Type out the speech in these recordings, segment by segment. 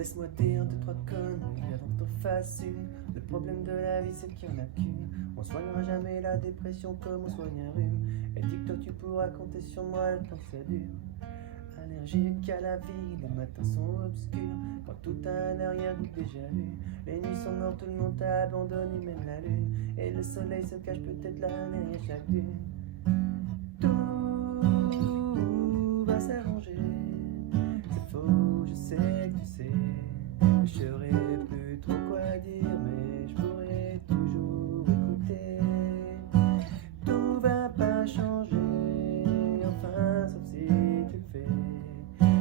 Laisse-moi dire deux, trois conneries avant que t'en fasses une. Le problème de la vie, c'est qu'il n'y en a qu'une. On soignera jamais la dépression comme on soigne un rhume. Elle dit que toi tu pourras compter sur moi le temps que ça dure. Allergique à la vie, les matins sont obscurs. Quand tout a un arrière-goût déjà vu. Les nuits sont mortes, tout le monde t'a abandonné, même la lune. Et le soleil se cache peut-être là derrière chaque dune. Tout va s'arranger. C'est faux, je sais que tu sais. Je saurais plus trop quoi dire, mais je pourrais toujours écouter. Tout va pas changer, enfin, sauf si tu le fais.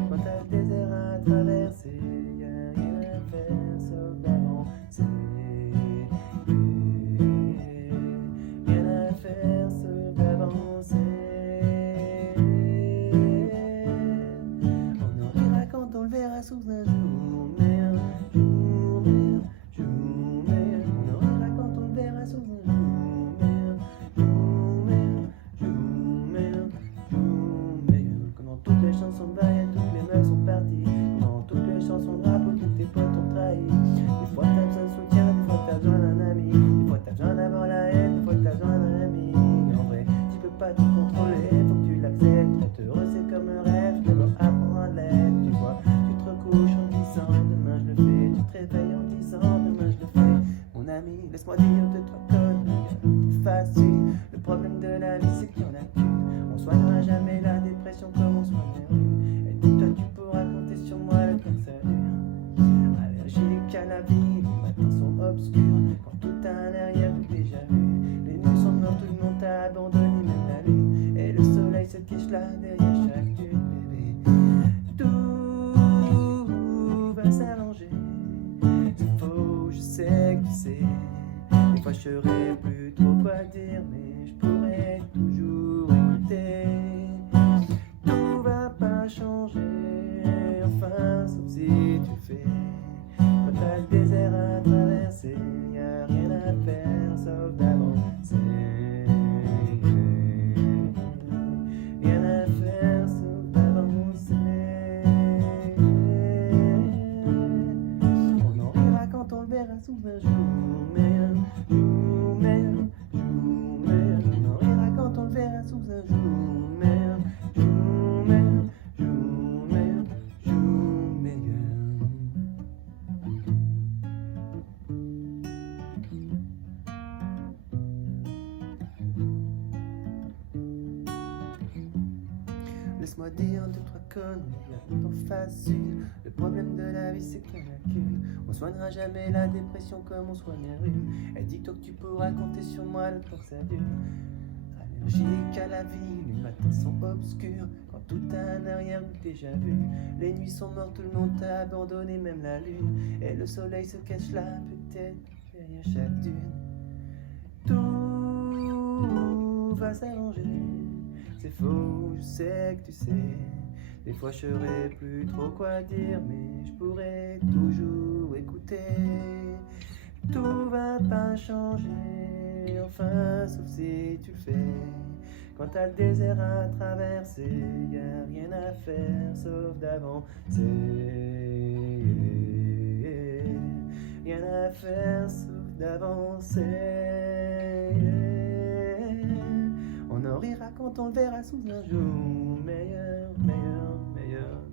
Quand t'as le désert à traverser, y'a rien à faire sauf d'avancer. Rien à faire sauf d'avancer. On en rira quand on le verra sous un jour meilleur, jour meilleur, jour meilleur. On en rira quand on le verra sous un jour meilleur, jour meilleur, jour meilleur, jour meilleur. Quand dans toutes les chansons de bail, toutes les meufs sont parties. Quand dans toutes les chansons de rap, où tous tes potes t'ont trahi. Des fois t'as besoin de soutien, des fois t'as besoin d'un ami. Des fois t'as besoin d'avoir la haine, des fois t'as besoin d'un ami. En vrai, tu peux pas tout contrôler, faut que tu l'acceptes. Être heureux c'est comme un rêve, d'abord apprendre à l'être. Tu vois, tu te recouches en disant demain je le fais. Tu te réveilles en disant demain je le fais. Mon ami, laisse-moi dire deux, trois conneries facile. Le problème de la vie c'est qu'il y en a qu'une. On soignera jamais la dépression comme on soigne les rues. Et dis toi tu pourras compter sur moi le temps que ça dure. Allergique à la vie, les matins sont obscurs. Quand tout a un arrière-goût déjà vu. Les nuits sont mortes, tout le monde t'a abandonné, même la lune. Et le soleil se cache là derrière chaque dune, bébé. Tout va s'arranger. C'est faux, je sais que tu sais. Des fois je saurais plus trop quoi dire, mais je pourrais toujours écouter. Tout va pas changer, enfin, sauf si tu le fais. Quand t'as le désert à traverser, y'a rien à faire sauf d'avancer. Rien à faire sauf d'avancer. On en rira quand on le verra sous un jour meilleur, jour meilleur, jour meilleur. On en rira quand on le verra sous un jour meilleur, jour meilleur, jour meilleur, jour meilleur. Laisse-moi dire deux, trois conneries avant que t'en fasses une. Le problème de la vie c'est qu'il n'y en a qu'une. On soignera jamais la dépression comme on soigne un rhume. Elle dit toi que tu pourras compter sur moi le temps que ça dure. Allergique à la vie, les matins sont obscurs. Quand tout a un arrière-goût déjà vu. Les nuits sont mortes, tout le monde t'a abandonné, même la lune. Et le soleil se cache là, peut-être derrière chaque dune. Tout va s'arranger. C'est faux, je sais que tu sais. Des fois je saurais plus trop quoi dire, mais je pourrais toujours écouter. Tout va pas changer, enfin, sauf si tu le fais. Quand t'as le désert à traverser, y'a rien à faire sauf d'avancer. Rien à faire sauf d'avancer. On en rira quand on le verra sous un jour meilleur, meilleur, meilleur.